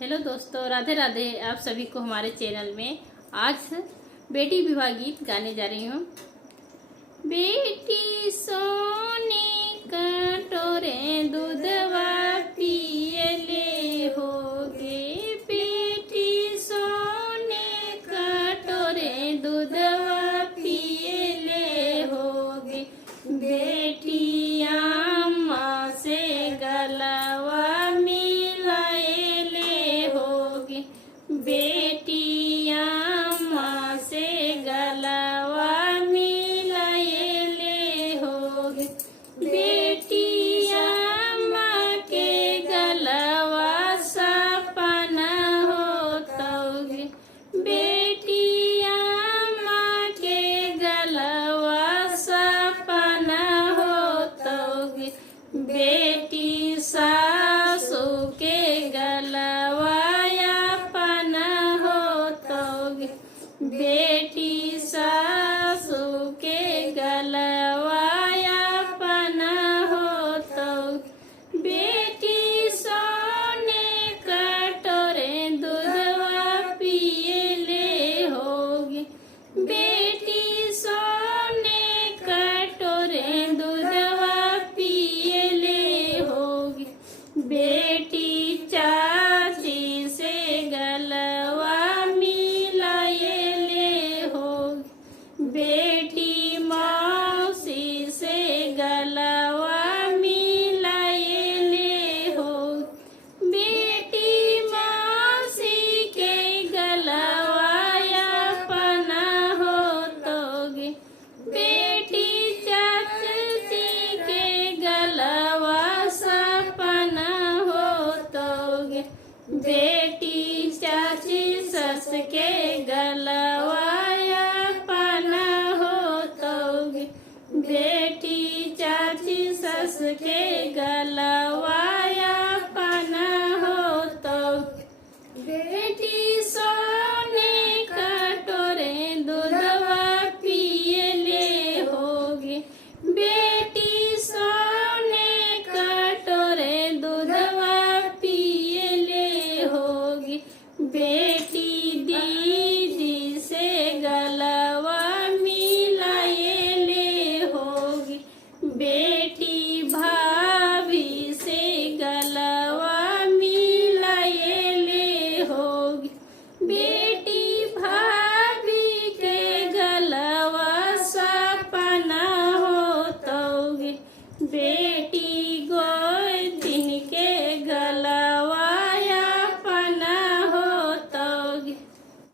Hello दोस्तों, राधे राधे। आप सभी को हमारे चैनल में आज बेटी विवाह गीत गाने जा रही हूँ। बेटी सोने कटोरे दूधवा पियले होगे, बेटी सोने कटोरे दूधवा पियले होगे, बेटी अम्मा से गलवा बेटी अम्मा से गलवा मिलाएले होगे, बेटी अम्मा के गलवा सपना होतोगे, बेटी अम्मा के गलवा सपना होतोगे, बेटी सासू के गलवा बेटी सासू के गलवा अपना हो तो, बेटी सोने कटोरे दूधवा पियले होगी, बेटी सोने कटोरे दूधवा पियले होगी, बेटी चाची से गलवा बेटी मौसी से गलवा मिलाएले हो, बेटी मौसी के गलवा अपना होतोगे, बेटी चाची के गलवा सपना होतोगे, बेटी चाची सस के गलवा